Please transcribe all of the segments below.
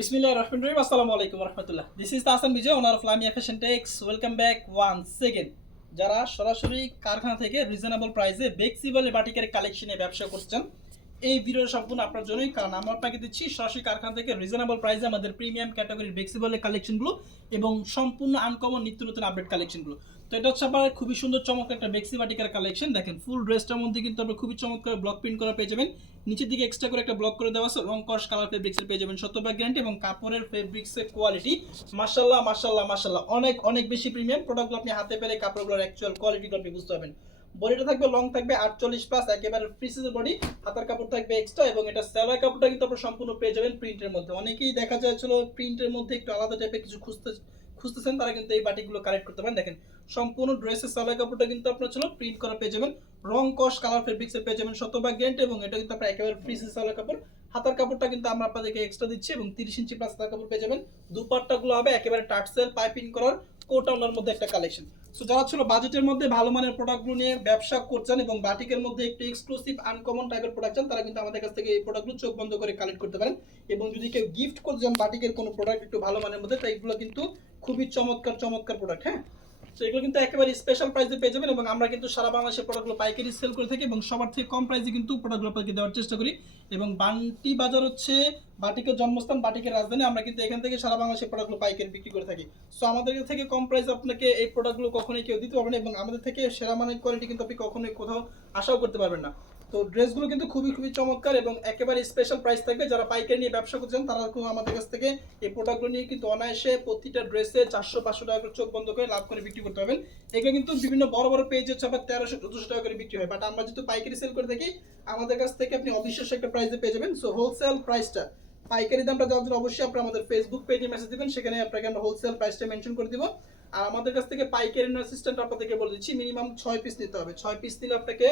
Bismillah ar-Rahman ar-Rahim. Assalamu alaikum warahmatullah. This is Tasan Vijay, owner of Lamia Fashion Techs. Welcome back once again. যারা সরাসরি কারখানা থেকে reasonable প্রাইসে বেক্সিবল বাটিকের কালেকশনে ব্যবসা করছেন, এই ভিডিওর সম্পূর্ণ আপনার জন্যই, কারণ আমরা আপনাকে দিচ্ছি সরাসরি কারখানা থেকে রিজনেবল প্রাইসে আমাদের প্রিমিয়াম ক্যাটাগরির বেক্সিবলের কালেকশনগুলো এবং সম্পূর্ণ আনকমন নিত্য নতুন আপডেট কালেকশনগুলো। তো এটা হচ্ছে আপনার খুবই সুন্দর চমৎকার একটা বেক্সি বাটিকার কালেকশন। দেখেন ফুল ড্রেসটার মধ্যে কিন্তু আপনার খুবই চমৎকার ব্লক প্রিন্ট করা পেয়ে যাবেন। নিচের দিকে এক্সট্রা করে একটা ব্লক করে দেওয়া আছে, রং কস কালার ফেব্রিক্সের পেয়ে যাবেন 100% গ্যারান্টি এবং কাপড়ের ফেব্রিক্সের কোয়ালিটি মাশাআল্লাহ মাশাআল্লাহ মাশাআল্লাহ অনেক অনেক বেশি প্রিমিয়াম। প্রোডাক্টগুলো আপনি হাতে পেলে কাপড়গুলোর অ্যাকচুয়াল কোয়ালিটিগুলো আপনি বুঝতে পারবেন। বডিটা থাকবে লং, থাকবে 48 প্লাস, একেবারে ফ্রি সাইজের বডি, হাতার কাপড় থাকবে এক্সট্রা এবং এটা সেলোয়ার কাপড়টা কিন্তু আপনারা সম্পূর্ণ পেয়ে যাবেন প্রিন্টের মধ্যে। অনেকেই দেখা যায় চলো প্রিন্টের মধ্যে একটু আলাদা টাইপের কিছু খুঁজতেছেন, তারা কিন্তু এই বাটিকগুলো কালেক্ট করতে পারেন। দেখেন সম্পূর্ণ ড্রেসের সেলোয়ার কাপড়টা কিন্তু আপনারা চলো প্রিন্ট করা পেয়ে যাবেন, রং কস কালার ফেব্রিক্সের পেয়ে যাবেন 100% গ্যারান্টি এবং এটা কিন্তু আপনারা একেবারে ফ্রি সাইজ সেলোয়ার কাপড়। হাতার কাপড়টা কিন্তু আমরা আপনাদেরকে এক্সট্রা দিচ্ছি এবং 30 ইঞ্চি প্লাস হাতার কাপড় পেয়ে যাবেন। দুপাট্টাগুলো হবে একেবারে টার্সেল পাইপিং করার কোটাউনার মধ্যে একটা কালেকশন। সো যারা ছিল বাজেটের মধ্যে ভালো মানের প্রোডাক্টগুলো নিয়ে ব্যবসা করছেন এবং বাটিকের মধ্যে একটু এক্সক্লুসিভ আনকমন টাইপের প্রোডাক্ট চান, তারা কিন্তু আমাদের কাছ থেকে এই প্রোডাক্টগুলো চোখ বন্ধ করে কালেক্ট করতে পারেন। এবং যদি কেউ গিফট করতে চান বাটিকের কোনো প্রোডাক্ট একটু ভালো মানের মধ্যে, তাই এগুলো কিন্তু খুবই চমৎকার চমৎকার প্রোডাক্ট। হ্যাঁ, তো এগুলো কিন্তু একেবারে স্পেশাল প্রাইসে পেয়ে যাবেন এবং আমরা কিন্তু সারা বাংলাদেশে প্রোডাক্টগুলো পাইকারি সেল করে থাকি এবং সবার থেকে কম প্রাইসে কিন্তু প্রোডাক্টগুলো আপনাকে দেওয়ার চেষ্টা করি। এবং বান্টি বাজার হচ্ছে বাটিকের জন্মস্থান, বাটিকের রাজধানী। আমরা কিন্তু এখান থেকে সারা বাংলাদেশে প্রোডাক্টগুলো পাইকারি বিক্রি করে থাকি। সো আমাদের থেকে কম প্রাইসে আপনাকে এই প্রোডাক্টগুলো কখনোই কেউ দিতে পারবে না এবং আমাদের থেকে সেরা মানের কোয়ালিটি কিন্তু আপনি কখনোই কোথাও আশাও করতে পারবেন না। তো ড্রেসগুলো কিন্তু খুবই খুবই চমৎকার এবং একেবারে স্পেশাল প্রাইস থাকবে। যারা পাইকারি নিয়ে ব্যবসা করছেন তারা আমাদের কাছ থেকে এই প্রোডাক্টগুলো নিয়ে কিন্তু অনায়াসে প্রতিটা ড্রেসে 400-500 টাকা করে চোখ বন্ধ করে লাভ করে বিক্রি করতে পারবেন। এগুলো কিন্তু বিভিন্ন বড় বড় পেজ হচ্ছে আবার 1300-1400 টাকা করে বিক্রি হয়, বাট আমরা যেহেতু পাইকারি সেল করে থাকি আমাদের কাছ থেকে আপনি অবিশ্বাস্য একটা প্রাইসে পেয়ে যাবেন। সো হোলসেল প্রাইসটা, পাইকারি দামটা দেওয়ার জন্য অবশ্যই আপনি আমাদের ফেসবুক পেজে মেসেজ দিবেন, সেখানে আপনাকে আমরা হোলসেল প্রাইসটা মেনশন করে দিব। আর আমাদের কাছ থেকে পাইকারি অ্যাসিস্ট্যান্ট আপনাদেরকে বলে দিচ্ছি মিনিমাম 6 পিস নিতে হবে। 6 পিস নিলে আপনাকে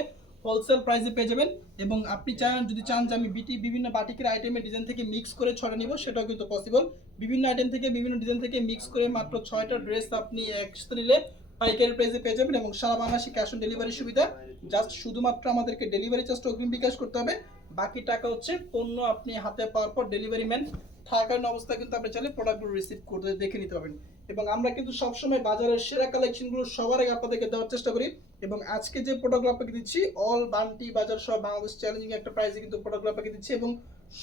হোলসেল প্রাইসে পেয়ে যাবেন। এবং আপনি যদি চান যে আমি বিভিন্ন বাটিকের আইটেমের ডিজাইন থেকে মিক্স করে 6টা নিব, সেটাও কিন্তু পসিবল। বিভিন্ন আইটেম থেকে বিভিন্ন ডিজাইন থেকে মিক্স করে মাত্র 6টা ড্রেস আপনি একসাথে নিলে পাইকারি প্রাইসে পেয়ে যাবেন এবং সারা বাংলাদেশে ক্যাশ অন ডেলিভারি সুবিধা। জাস্ট শুধুমাত্র আমাদেরকে ডেলিভারি চার্জটা অগ্রিম বিকাশ করতে হবে, বাকি টাকা হচ্ছে পণ্য আপনি হাতে পাওয়ার পর ডেলিভারি ম্যান থাকার অবস্থায় কিন্তু আপনি চাইলে প্রোডাক্টগুলো রিসিভ করতে দেখে নিতে পারবেন। এবং আমরা কিন্তু সবসময় বাজারের সেরা কালেকশনগুলো সবার আগে আপনাদেরকে দেওয়ার চেষ্টা করি। এবং আজকে যে প্রোডাক্টগুলো আপনাকে দিচ্ছি অল বান্টি বাজার সব বাংলাদেশ চ্যালেঞ্জিং একটা প্রাইসে কিন্তু প্রোডাক্টগুলো আপনাকে দিচ্ছি এবং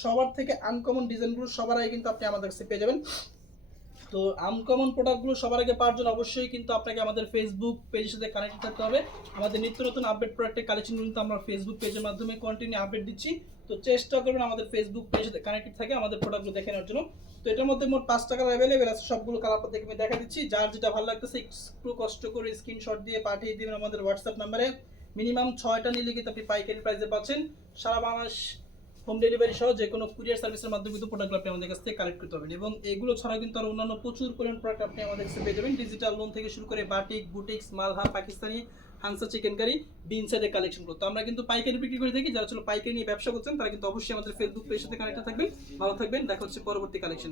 সবার থেকে আনকমন ডিজাইনগুলো সবার আগে কিন্তু আপনি আমাদের কাছে পেয়ে যাবেন। তো আনকমন প্রোডাক্টগুলো সবার আগে পাওয়ার জন্য অবশ্যই কিন্তু আপনাকে আমাদের ফেসবুক পেজের সাথে কানেক্ট থাকতে হবে। আমাদের নিত্য নতুন আপডেট প্রোডাক্টের কালেকশনগুলো কিন্তু আমরা ফেসবুক পেজের মাধ্যমে কন্টিনিউ আপডেট দিচ্ছি। তো চেষ্টা করবেন আমাদের ফেসবুক পেজের সাথে কানেক্টেড থাকে আমাদের প্রোডাক্টগুলো দেখে নেওয়ার জন্য। তো এটার মধ্যে মোট 5 টাকা অ্যাভেলেবেল আছে, সবগুলো কালার আপনাদেরকে আমি দেখা দিচ্ছি। যার যেটা ভালো লাগতেছে একটু কষ্ট করে স্ক্রিনশট দিয়ে পাঠিয়ে দিবেন আমাদের হোয়াটসঅ্যাপ নাম্বারে। মিনিমাম 6টা নিলে কিন্তু আপনি পাইকারি প্রাইসে পাচ্ছেন। সারা বাংলাদেশ হোম ডেলিভারি সহ যে কোনো কুরিয়ার সার্ভিসের মাধ্যমে কিন্তু প্রোডাক্টগুলো আপনি আমাদের কাছ থেকে কালেক্ট করতে পারবেন। এবং এগুলো ছাড়াও কিন্তু আরও অন্যান্য প্রচুর পরিমাণ প্রোডাক্ট আপনি আমাদের কাছে পেয়ে যাবেন। ডিজিটাল লোন থেকে শুরু করে batik, boutiques, Malhar, Pakistani, হানসা chicken curry, বিন সাইডের কালেকশন করতে আমরা কিন্তু পাইকারি বিক্রি করে থাকি। যারা চলো পাইকারি নিয়ে ব্যবসা করছেন তারা কিন্তু অবশ্যই আমাদের ফেসবুক পেজের সাথে কানেক্ট থাকবেন। ভালো থাকবেন, দেখা হচ্ছে পরবর্তী কালেকশন।